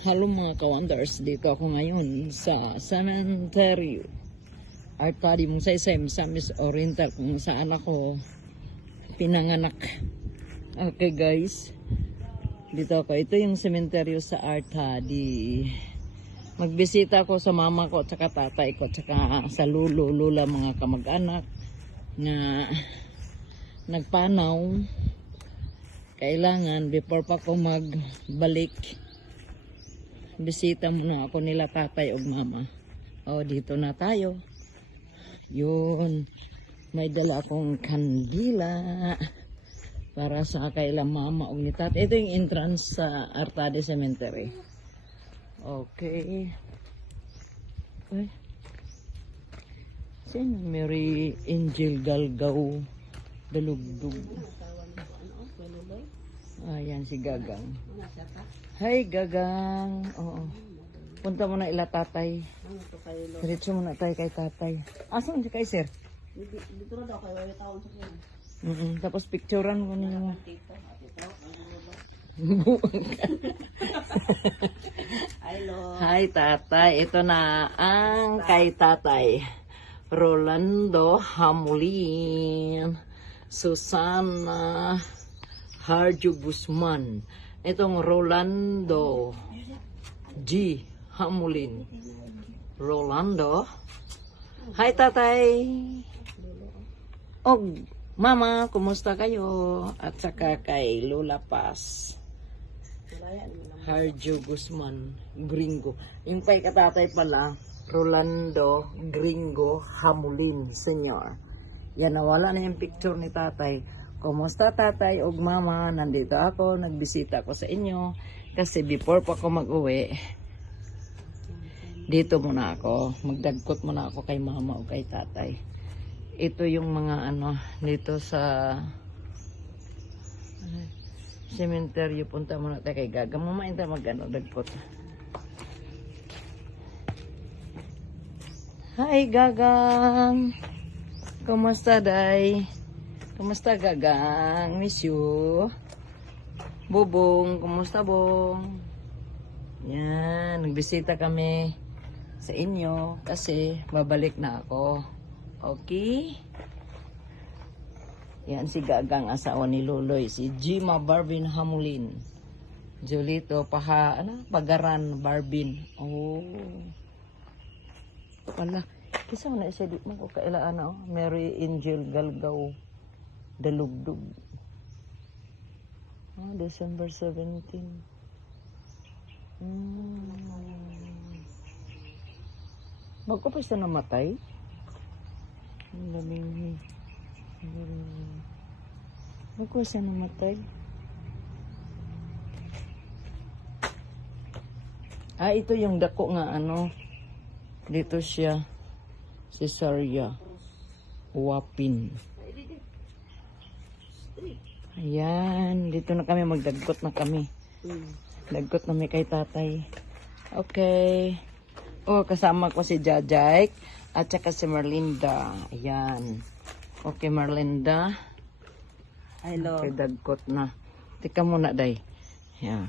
Hello mga ka-wonders, dito ako ngayon sa Cementerio Arcade mong Saysay, Misamis Oriental, kung saan ako pinanganak. Okay guys, dito ako. Ito yung sementeryo sa Arcade. Magbisita ako sa mama ko, tsaka tatay ko, tsaka sa lula, mga kamag-anak na nagpanaw. Kailangan before pa ako magbalik, bisita muna ako nila tatay o mama. O, dito na tayo. Yun. May dala akong kandila para sa kailang mama o ni tatay. Ito yung entrance sa Arcade Cemetery. Okay. Ay. Sino? Mary Angel Galgao Dalugdug. Ayan si Gagang. Hi Gagang. Oo. Punta mo na ila tatay. Diretso mo na tayo kay tatay. Asan si kay sir? Dito na daw kayo taon sa kanya. Tapos picturean mo niyo. Hi tatay. Ito na ang kay tatay. Rolando Hamulin. Susana Harjo Guzman. Itong Rolando G. Hamulin. Rolando. Hi tatay. Og mama, kumusta kayo? At saka kay Lola Paz. Harjo Guzman Gringo. Yung kay katatay pala, Rolando Gringo Hamulin Senior. Yan, nawala na yung picture ni tatay. Kumusta tatay og mama? Nandito ako, nagbisita ko sa inyo. Kasi before pa ako mag-uwi, dito muna ako. Magdagkot muna ako kay mama o kay tatay. Ito yung mga dito sa cemetery. Punta muna tayo kay Gaga. Mama, ito dagkot. Hi Gagang! Kumusta day? Kumusta Gagang? Miss you. Bubong, kumusta bong? Yan, nagbisita kami sa inyo kasi babalik na ako. Okay? Yan si Gagang, asawa ni Luloy, si Jima Barbin Hamulin. Julito Pagaran Barbin. Oh. Wala. Kisa mo na siya di mo kailaan Mary Angel Galgao Dalugdug. December 17. Magkapos na namatay? Magkapos na namatay? Ito yung dako nga dito siya. Cesaria Wapin. Ayan, dito na kami, magdagkot na kami. Dagkot na kay tatay. Okay. Kasama ko si Jajay at saka si Merlinda. Ayan. Okay, Merlinda. Hello. Okay, dagkot na. Tika muna, day. Ayan.